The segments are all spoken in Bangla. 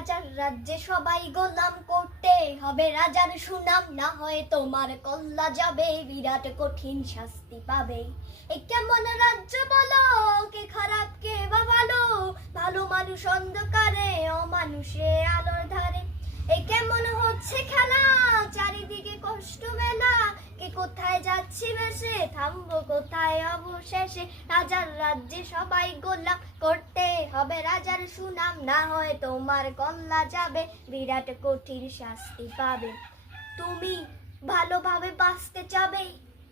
রাজার রাজ্যে সবাই গোলাম, করতে হবে রাজার সুনাম, না হয় তোমার কল্লা যাবে, বিরাট কঠিন শাস্তি পাবে। এ কেমন রাজ্য বলো, কে খারাপ কে বা ভালো, ভালো মানুষ অন্ধকারে, অমানুষে আলোর ধারে। এ কেমন হচ্ছে খেলা, চারিদিকে কষ্ট মেলা, কে কোথায় যাচ্ছি বেশে, থামবো কোথায় অবশেষে। রাজার রাজ্যে সবাই গোলাম, করতে হবে রাজার সুনাম, না হয় তোমার কল্লা যাবে, বিরাট কঠিন শাস্তি পাবে। তুমি ভালোভাবে বাঁচতে চাবে,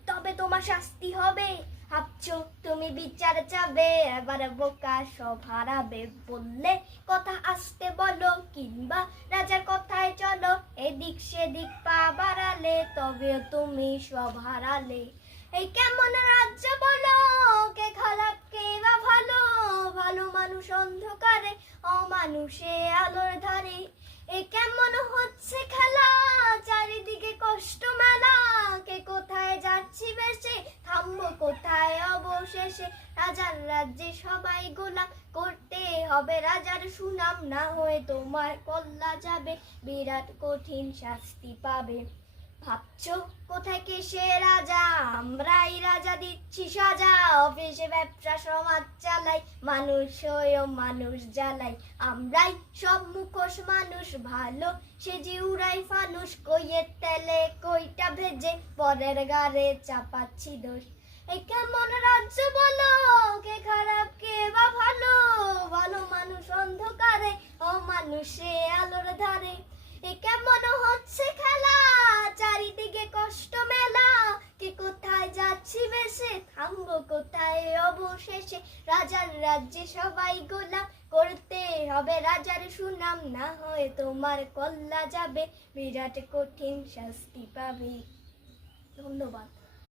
তবে তোমার শাস্তি হবে। ভাবছো তুমি বিচার চাবে, এবার বোকা সব হারাবে। বললে কথা আসতে বলো, কিংবা রাজার কথায় চলো, এদিক সেদিক পা বাড়ালে, তবে তুমি সব হারালে। এই কেমন রাজ্য বলো, কে খারাপ কে বা ভালো, ভালো মানুষ অন্ধকারে, অমানুষে আলোর ধারে। এই কেমন হচ্ছে খেলা, চারিদিকে কষ্ট মেলা, কে কোথায় যাচ্ছি বেশে, থামবো কোথায় অবশেষে। রাজার রাজ্যে সবাই গোলাম, করতে হবে রাজার সুনাম, না হয়ে তোমার কল্লা যাবে, বিরাট কঠিন শাস্তি পাবে। ভাবছো কোথায় কেসে রাজা, আমরাই রাজা দিচ্ছি সাজা, অফিসে ব্যবসা সমাজ চালাই, মানুষ হয়েও মানুষ জ্বালাই। আমরাই সব মুখোশ মানুষ ভালো, সেজে উড়াই ফানুষ, কইয়ের তেলে কইটা ভেজে, পরের গাড়ে চাপাচ্ছি দোষ। এই কেমন রাজ্য বলো, কে খারাপ কে বা ভালো, ভালো মানুষ অন্ধকারে, অমানুষে আলোর ধারে। এ কেমন হচ্ছে খেলা, চারিদিকে কষ্ট মেলা, কে কোথায় যাচ্ছি বেশে, থামবো কোথায় অবশেষে। রাজার রাজ্যে সবাই গোলাম, করতে হবে রাজার সুনাম, না হয় তোমার কল্লা যাবে, বিরাট কঠিন শাস্তি পাবে। ধন্যবাদ।